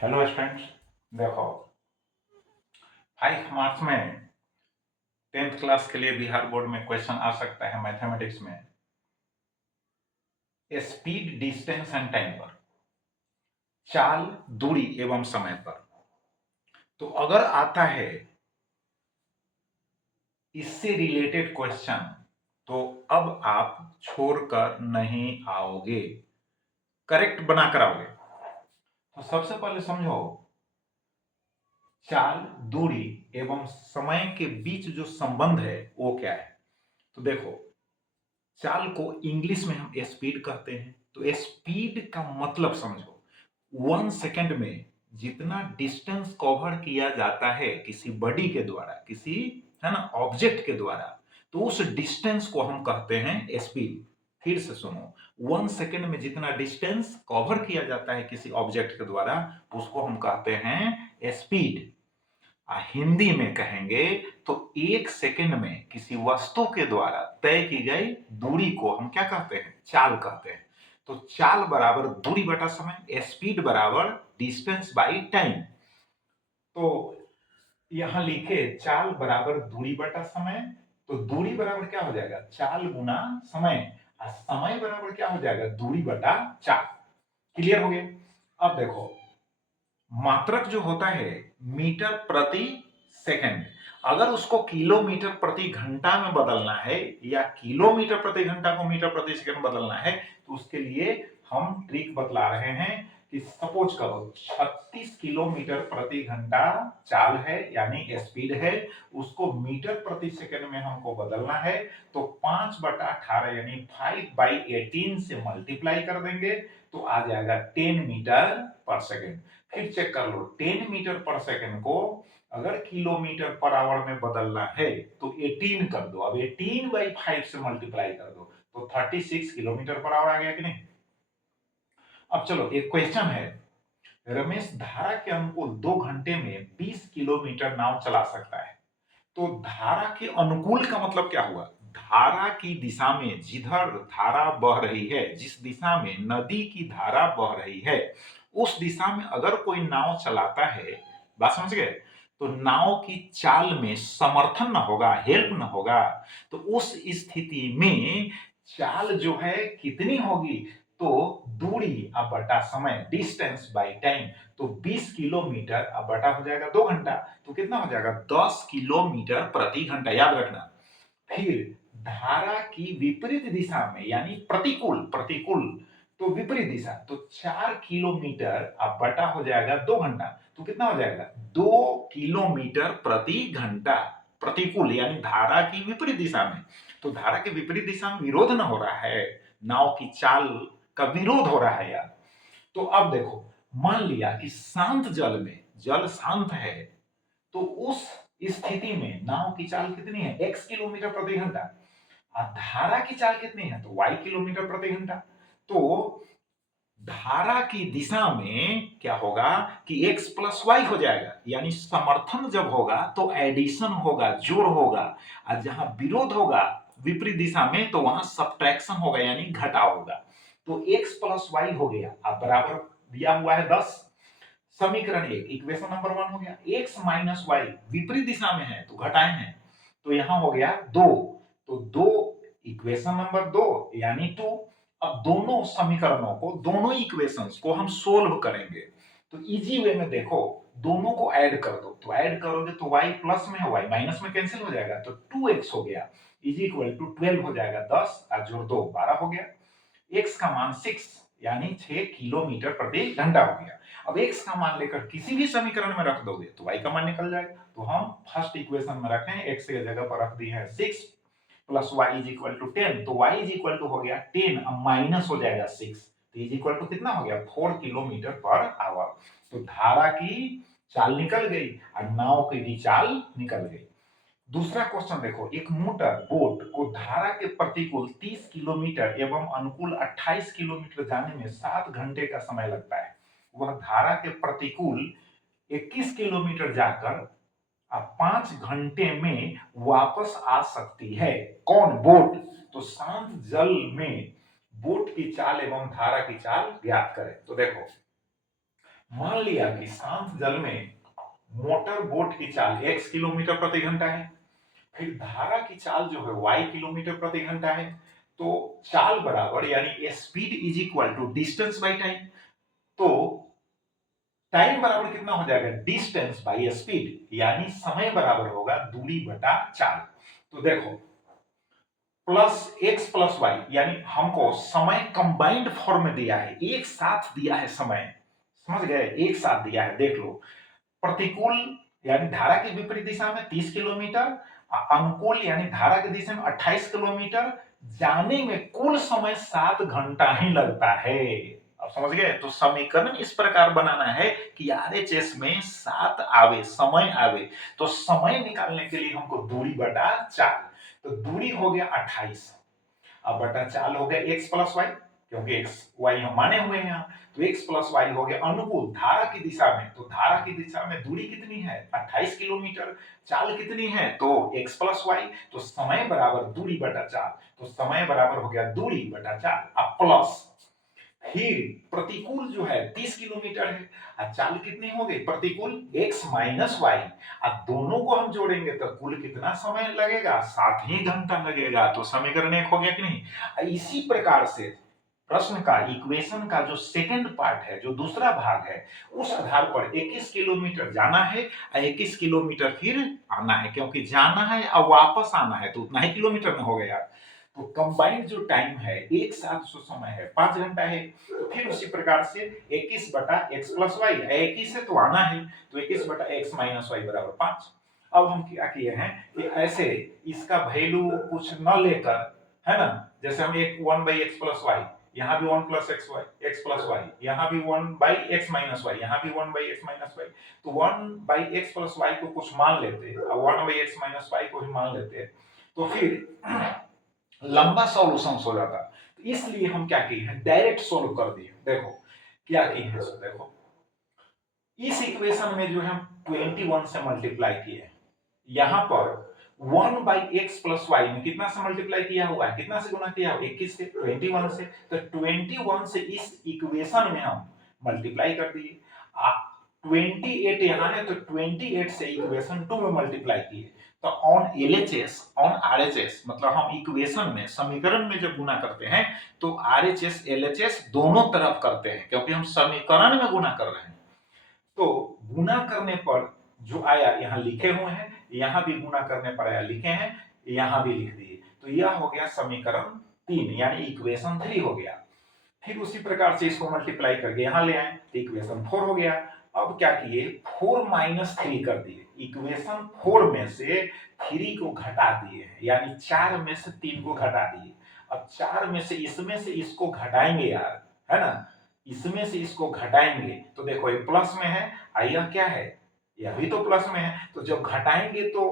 Hello students. देखो, 5 मार्च में 10th class के लिए बिहार बोर्ड में क्वेश्चन आ सकता है मैथमेटिक्स में। स्पीड, डिस्टेंस एंड टाइम पर, चाल, दूरी एवं समय पर। तो अगर आता है इससे रिलेटेड क्वेश्चन तो अब आप छोड़कर नहीं आओगे, करेक्ट बनाकर आओगे। तो सबसे पहले समझो, चाल, दूरी एवं समय के बीच जो संबंध है वो क्या है। तो देखो, चाल को इंग्लिश में हम स्पीड कहते हैं। तो स्पीड का मतलब समझो, 1 सेकेंड में जितना डिस्टेंस कवर किया जाता है किसी बॉडी के द्वारा, किसी है ना ऑब्जेक्ट के द्वारा, तो उस डिस्टेंस को हम कहते हैं स्पीड। फिर से सुनो, 1 सेकेंड में जितना डिस्टेंस कवर किया जाता है किसी ऑब्जेक्ट के द्वारा उसको हम कहते हैं स्पीड। हिंदी में कहेंगे तो 1 सेकेंड में किसी वस्तु के द्वारा तय की गई दूरी को हम क्या कहते हैं, चाल कहते हैं। तो चाल बराबर दूरी बटा समय, स्पीड बराबर डिस्टेंस बाई टाइम। तो यहां लिखे चाल बराबर दूरी बटा समय, तो दूरी बराबर क्या हो जाएगा, चाल गुना समय, और समय बराबर क्या हो जाएगा, दूरी बटा चाल। क्लियर हो गया। अब देखो, मात्रक जो होता है मीटर प्रति सेकंड, अगर उसको किलोमीटर प्रति घंटा में बदलना है या किलोमीटर प्रति घंटा को मीटर प्रति सेकंड बदलना है तो उसके लिए हम ट्रिक बतला रहे हैं कि सपोज करो 36 किलोमीटर प्रति घंटा चाल है यानी स्पीड है, उसको मीटर प्रति सेकंड में हमको बदलना है तो 5/18 यानी 5/18 से मल्टीप्लाई कर देंगे तो आ जाएगा 10 मीटर पर सेकंड। फिर चेक कर लो, 10 मीटर पर सेकंड को अगर किलोमीटर पर आवर में बदलना है तो 18 कर दो, अब 18/5 से मल्टीप्लाई कर दो तो 36 किलोमीटर पर आवर आ गया कि नहीं। अब चलो एक क्वेश्चन है, रमेश धारा के अनुकूल 2 घंटे में 20 किलोमीटर नाव चला सकता है। तो धारा के अनुकूल का मतलब क्या हुआ, धारा की दिशा में, जिधर धारा बह रही है, जिस दिशा में नदी की धारा बह रही है उस दिशा में अगर कोई नाव चलाता है, बात समझ गए, तो नाव की चाल में समर्थन न होगा, हेल्प न होगा, तो उस स्थिति में चाल जो है कितनी होगी, तो दूरी अब बटा समय, डिस्टेंस बाई टाइम। तो 20 किलोमीटर अब बटा हो जाएगा 2 घंटा, तो कितना हो जाएगा 10 किलोमीटर प्रति घंटा, याद रखना। फिर धारा की विपरीत दिशा में यानी प्रतिकूल, प्रतिकूल तो विपरीत दिशा, तो 4 किलोमीटर अब बटा हो जाएगा 2 घंटा, तो कितना हो जाएगा 2 किलोमीटर प्रति घंटा, प्रतिकूल यानी धारा की विपरीत दिशा में। तो धारा के विपरीत दिशा में विरोध न हो रहा है, नाव की चाल का विरोध हो रहा है यार। तो अब देखो, मान लिया कि शांत जल में, जल शांत है, तो उस स्थिति में नाव की चाल कितनी है, x किलोमीटर प्रति घंटा, और धारा की चाल कितनी है, तो y किलोमीटर प्रति घंटा। तो धारा की दिशा में क्या होगा कि x प्लस वाई हो जाएगा, यानी समर्थन जब होगा तो एडिशन होगा, जोड़ होगा, और जहां विरोध होगा विपरीत दिशा में तो वहां सब्ट्रैक्शन होगा यानी घटाव होगा। तो x प्लस वाई हो गया, अब बराबर दिया हुआ है 10। समीकरण 1 इक्वेशन नंबर 1 हो गया, x माइनस वाई विपरीत दिशा में है तो घटाएं हैं, तो यहां हो गया 2, तो 2 इक्वेशन नंबर 2 यानी 2। अब दोनों समीकरणों को, दोनों इक्वेशंस को हम सोल्व करेंगे। तो इजी वे में देखो, दोनों को ऐड कर दो, तो ऐड करोगे तो y प्लस में है, y माइनस में कैंसिल हो जाएगा, तो 2x हो गया इज इक्वल टू 12 हो जाएगा, 10 और जोड़ 2 12 हो गया। x का मान 6 यानी 6 किलोमीटर प्रति घंटा हो गया। अब x का मान लेकर किसी भी समीकरण में रख दोगे तो y का मान निकल जाएगा। तो हम फर्स्ट इक्वेशन में रखें, x की जगह पर रख दी है 6 plus y is equal to 10, तो y इज इक्वल टू हो गया 10, अब माइनस हो जाएगा 6, तो इज इक्वल टू कितना हो गया 4 किलोमीटर पर आवर। तो धारा की चाल निकल गई और नाव की भी चाल निकल गई। दूसरा क्वेश्चन देखो, एक मोटर बोट को धारा के प्रतिकूल 30 किलोमीटर एवं अनुकूल 28 किलोमीटर जाने में 7 घंटे का समय लगता है, वह धारा के प्रतिकूल 21 किलोमीटर जाकर अब 5 घंटे में वापस आ सकती है, कौन, बोट। तो शांत जल में बोट की चाल एवं धारा की चाल ज्ञात करें। तो देखो, मान लिया कि शांत जल में मोटर बोट की चाल x किलोमीटर प्रति घंटा है, फिर धारा की चाल जो है y किलोमीटर प्रति घंटा है। तो चाल बराबर यानी speed is equal to distance by time. तो टाइम बराबर कितना हो जाएगा, डिस्टेंस बाई स्पीड, यानी समय बराबर होगा दूरी बटा चाल। तो देखो प्लस एक्स प्लस वाई, यानी हमको समय कंबाइंड फॉर्म में दिया है, एक साथ दिया है समय, समझ गए, एक साथ दिया है। देख लो, प्रतिकूल यानी धारा की विपरीत दिशा में 30 किलोमीटर, अनुकूल यानी धारा की दिशा में 28 किलोमीटर, जाने में कुल समय 7 घंटा ही लगता है। अब समझ गए। तो समीकरण इस प्रकार बनाना है कि आरएचएस में 7 आवे, समय आवे। तो समय निकालने के लिए हमको दूरी बटा चाल, तो दूरी हो गया 28, अब बटा चाल हो गया x प्लस वाई, क्योंकि x y हम माने हुए हैं यहाँ। तो x प्लस वाई हो गया अनुकूल धारा की दिशा में, तो धारा की दिशा में दूरी कितनी है 28 किलोमीटर, चाल कितनी है तो x प्लस वाई, तो समय बराबर दूरी बटा चाल, तो समय बराबर हो गया दूरी बटा चाल। अब प्लस फिर प्रतिकूल जो है 30 किलोमीटर है, और चाल कितनी हो गई प्रतिकूल x माइनस वाई, अब दोनों को हम जोड़ेंगे तो कुल कितना समय लगेगा 7 ही घंटा लगेगा। तो समीकरण एक हो गया कि नहीं। इसी प्रकार से प्रश्न का इक्वेशन का जो सेकंड पार्ट है, जो दूसरा भाग है, उस आधार पर 21 किलोमीटर जाना है और 21 किलोमीटर फिर आना है, क्योंकि जाना है और वापस आना है तो उतना ही किलोमीटर में हो गया। तो कंबाइंड जो टाइम है एक साथ जो समय है 5 घंटा है। तो फिर उसी प्रकार से 21 बटा एक्स प्लस वाई, 21 से तो आना है, तो 21 बटा एक्स माइनस वाई बराबर 5। अब हम क्या किए हैं कि ऐसे इसका वैल्यू कुछ न लेकर, है ना, जैसे हम एक 1 बाई एक्स प्लस वाई, यहाँ भी 1 plus x y, x plus y, यहाँ भी 1 बाई एक्स माइनस वाई, यहाँ भी 1 बाई एक्स माइनस वाई, तो 1 बाई एक्स प्लस वाई को कुछ मान लेते हैं और 1 बाई एक्स माइनस वाई को ही मान लेते हैं, तो फिर लंबा सॉल्यूशन हो जाता। तो इसलिए हम क्या किए हैं डायरेक्ट सोल्व कर दिए। देखो क्या किए हैं, सो देखो इस इक्वेशन में जो है हम 21 से मल्टीप्लाई किए, यहां पर 1 बाई एक्स प्लस वाई में कितना से मल्टीप्लाई किया हुआ है, कितना से गुना किया हुआ 21 से, 21 से, तो 21 से इस इक्वेशन में हम मल्टीप्लाई कर दिए। 28 यहां है तो 28 से इक्वेशन 2 में मल्टीप्लाई किए। तो ऑन एलएचएस ऑन आरएचएस, मतलब हम इक्वेशन में समीकरण में जब गुना करते हैं तो आरएचएस एलएचएस दोनों तरफ करते हैं, क्योंकि हम समीकरण में गुना कर रहे हैं। तो गुना करने पर जो आया यहाँ लिखे हुए हैं, यहाँ भी गुना करने पर आया लिखे हैं, यहाँ भी लिख दिए। तो यह हो गया समीकरण 3 यानी इक्वेशन 3 हो गया। फिर उसी प्रकार से इसको मल्टीप्लाई करके यहाँ ले आए तो इक्वेशन 4 हो गया। अब क्या किए 4 माइनस 3 कर दिए, इक्वेशन 4 में से 3 को घटा दिए, यानी 4 में से 3 को घटा दिए। अब 4 में से इसमें से इसको घटाएंगे यार, है ना, इसमें से इसको घटाएंगे तो देखो ये प्लस में है और यह क्या है, यह भी तो प्लस में है। तो जब घटाएंगे तो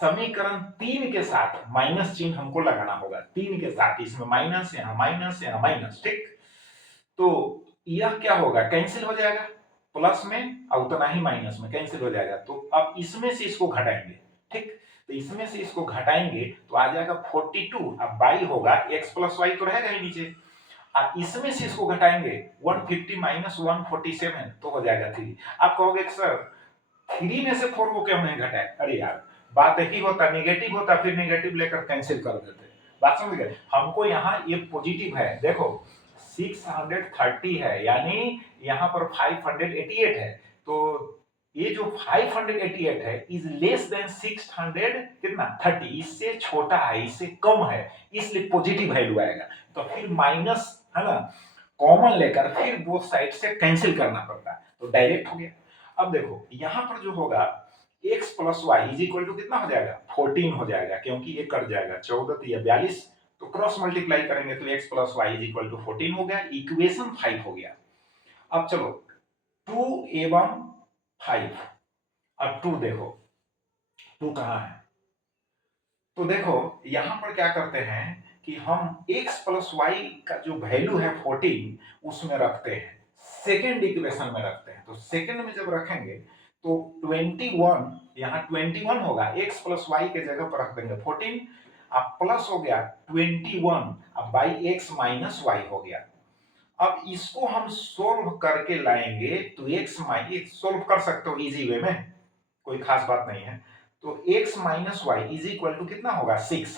समीकरण 3 के साथ माइनस चिन्ह हमको लगाना होगा, 3 के साथ, इसमें माइनस यहाँ माइनस यहाँ माइनस, ठीक। तो यह क्या होगा कैंसिल हो जाएगा, प्लस में और उतना ही माइनस में कैंसिल हो जाएगा। तो अब इसमें से इसको घटाएंगे, ठीक, तो इसमें से इसको घटाएंगे तो आ जाएगा 42, अब बाई होगा x प्लस वाई तो रहेगा ही नीचे, और इसमें से इसको घटाएंगे 150 माइनस 147 तो हो जाएगा 3। आप कहोगे सर 3 में से 4 को क्यों नहीं घटाए, अरे यार बात एक ही होता, नेगेटिव होता फिर नेगेटिव लेकर कैंसिल कर देते। बात समझ गए, हमको यहाँ ये पॉजिटिव है, देखो 630 है, यानी यहाँ पर 588 है, तो ये जो 588 है इज लेस देन 600 कितना 30, इससे छोटा है, इससे कम है, इसलिए पॉजिटिव वैल्यू आएगा। तो फिर माइनस, है ना, कॉमन लेकर फिर बोथ साइड से कैंसिल करना पड़ता है, तो डायरेक्ट हो गया। अब देखो यहां पर जो होगा x plus y is equal to कितना हो जाएगा 14 हो जाएगा, क्योंकि ये कट जाएगा 14 या 42, तो क्रॉस मल्टीप्लाई करेंगे तो x plus y is equal to 14 हो गया, इक्वेशन 5 हो गया। अब चलो 2 एवं 5, अब 2 देखो 2 कहां है, तो देखो यहां पर क्या करते हैं कि हम x प्लस वाई का जो वैल्यू है 14 उसमें रखते हैं, सेकेंड इक्वेशन में रखते हैं। तो सेकेंड में जब रखेंगे तो 21 यहाँ 21 होगा, x प्लस वाई के जगह पर रख देंगे 14, अब प्लस हो गया 21 अब बाई x माइनस वाई हो गया। अब इसको हम सोल्व करके लाएंगे तो x माइनस सोल्व कर सकते हो इजी वे में, कोई खास बात नहीं है। तो x minus y is equal to कितना होगा 6।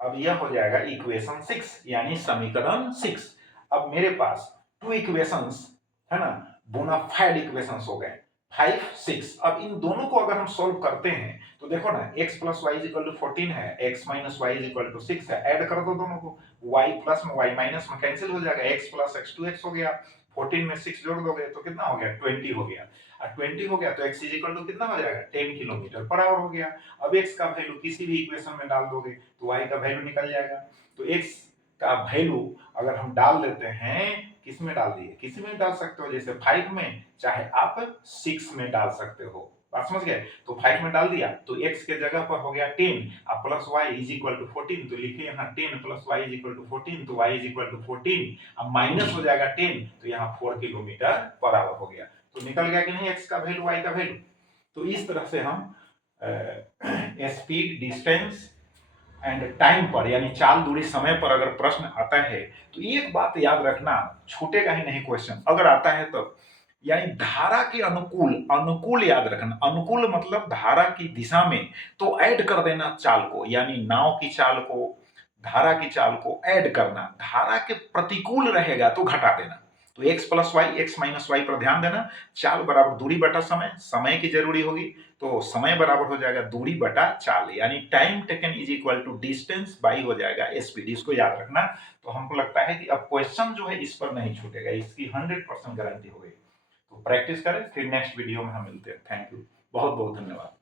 अब यह हो जाएगा इक्वेशन 6 यानी समीकरण 6। अब मेरे पास टू इक्वेशंस है ना, बोनाफाइड इक्वेशंस हो गए 5 6। अब इन दोनों को अगर हम सोल्व करते हैं तो देखो ना x plus y is equal to 14 है, x minus y is equal to 6 है, ऐड कर दो दोनों को, y प्लस में y माइनस में कैंसिल हो जाएगा, x प्लस x 2x हो गया, 14 में 6 जोड़ दोगे तो कितना हो गया 20 हो गया, और 20 हो गया तो x इज इक्वल टू कितना हो जाएगा 10 किलोमीटर पर आवर हो गया। अब x का वैल्यू किसी भी इक्वेशन में डाल दोगे तो y का वैल्यू निकल जाएगा। तो x का वैल्यू अगर हम डाल लेते हैं, किस में डाल दिए, किसी में डाल सकते हो, जैसे 5 में, चाहे आप 6 में डाल सकते हो, बात समझ गए। तो 5 में डाल दिया तो x के जगह पर हो गया 10 और plus y is equal to 14, तो लिखिए यहाँ 10 plus y is equal to 14, तो y इज इक्वल टू 14, अब माइनस हो जाएगा 10 तो यहाँ 4 किलोमीटर पर आवर हो गया। तो निकल गया कि नहीं x का वैल्यू y का वैल्यू। तो इस तरह से हम स्पीड, डिस्टेंस एंड टाइम पर यानी चाल, दूरी, समय पर अगर प्रश्न आता है तो एक बात याद रखना, छूटेगा ही नहीं क्वेश्चन अगर आता है तो, यानी धारा के अनुकूल, अनुकूल याद रखना, अनुकूल मतलब धारा की दिशा में, तो ऐड कर देना चाल को, यानी नाव की चाल को, धारा की चाल को ऐड करना, धारा के प्रतिकूल रहेगा तो घटा देना। तो x plus y, x minus y पर ध्यान देना, चाल बराबर दूरी बटा समय, समय की जरूरी होगी तो समय बराबर हो जाएगा दूरी बटा चाल, यानी time taken is equal to distance by हो जाएगा स्पीड, इसको याद रखना। तो हमको लगता है कि अब क्वेश्चन जो है इस पर नहीं छूटेगा, इसकी 100% गारंटी हो गई। तो प्रैक्टिस करें, फिर नेक्स्ट वीडियो में हम मिलते हैं। थैंक यू, बहुत बहुत धन्यवाद।